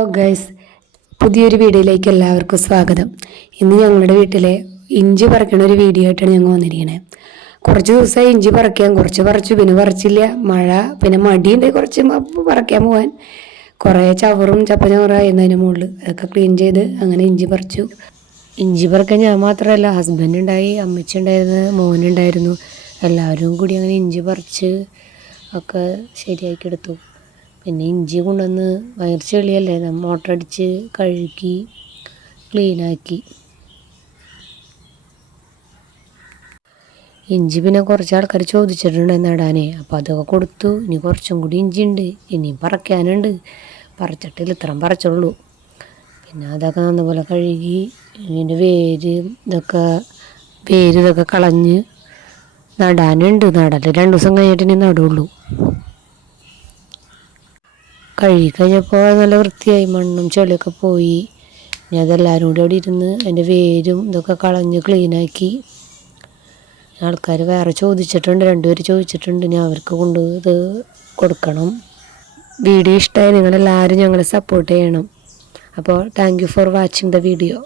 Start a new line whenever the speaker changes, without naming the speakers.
hello guys പുതിയൊരു വീഡിയോയിലേക്ക് എല്ലാവർക്കും സ്വാഗതം ഇന്ന് ഞങ്ങളുടെ വീട്ടിലെ ഇഞ്ചി പറിക്കണ ഒരു വീഡിയോ ആയിട്ടാണ് ഞങ്ങൾ വന്നിരിക്കുന്നത് കുറച്ച് ദിവസമായി ഇഞ്ചി പറിക്കാൻ കുറച്ച് പറിച്ചു പിന്നെ പറിച്ചില്ല മഴ പിന്നെ മടിയുണ്ട് കുറച്ച് പറിക്കാൻ പോകാൻ കുറേ ചവറും ചപ്പ ചവറായി എന്നതിന് മുകളിൽ അതൊക്കെ ക്ലീൻ ചെയ്ത് അങ്ങനെ ഇഞ്ചി പറിച്ചു ഇഞ്ചി പറിക്കാൻ ഞാൻ മാത്രമല്ല ഹസ്ബൻഡ് ഉണ്ടായി അമ്മച്ചി ഉണ്ടായിരുന്നു മോനുണ്ടായിരുന്നു എല്ലാവരും കൂടി അങ്ങനെ ഇഞ്ചി പറിച്ച് ഒക്കെ ശരിയാക്കി എടുത്തു പിന്നെ ഇഞ്ചി കൊണ്ടുവന്ന് വയർ ചെളിയല്ലേ മോട്ടറടിച്ച് കഴുകി ക്ലീനാക്കി ഇഞ്ചി പിന്നെ കുറച്ച് ആൾക്കാർ ചോദിച്ചിട്ടുണ്ട് നടാനെ അപ്പോൾ അതൊക്കെ കൊടുത്തു ഇനി കുറച്ചും കൂടി ഇഞ്ചി ഉണ്ട് ഇനിയും പറക്കാനുണ്ട് പറിച്ചിട്ടില്ല ഇത്രയും പറിച്ചുള്ളൂ പിന്നെ അതൊക്കെ നന്നപോലെ കഴുകി ഇതിൻ്റെ വേര് ഇതൊക്കെ വേര് ഇതൊക്കെ കളഞ്ഞ് നടാനുണ്ട് നടല് രണ്ട് ദിവസം കഴിഞ്ഞിട്ട് ഇനി നടുള്ളൂ കഴുകി കഴിഞ്ഞപ്പോൾ നല്ല വൃത്തിയായി മണ്ണും ചെളിയൊക്കെ പോയി ഞാൻ അതെല്ലാവരും കൂടി അവിടെ ഇരുന്ന് അതിൻ്റെ വേരും ഇതൊക്കെ കളഞ്ഞ് ക്ലീനാക്കി ആൾക്കാർ വേറെ ചോദിച്ചിട്ടുണ്ട് രണ്ടുപേർ ചോദിച്ചിട്ടുണ്ട് ഞാൻ അവർക്ക് കൊണ്ട് ഇത് കൊടുക്കണം വീഡിയോ ഇഷ്ടമായി നിങ്ങളെല്ലാവരും ഞങ്ങളെ സപ്പോർട്ട് ചെയ്യണം അപ്പോൾ thank you for watching the video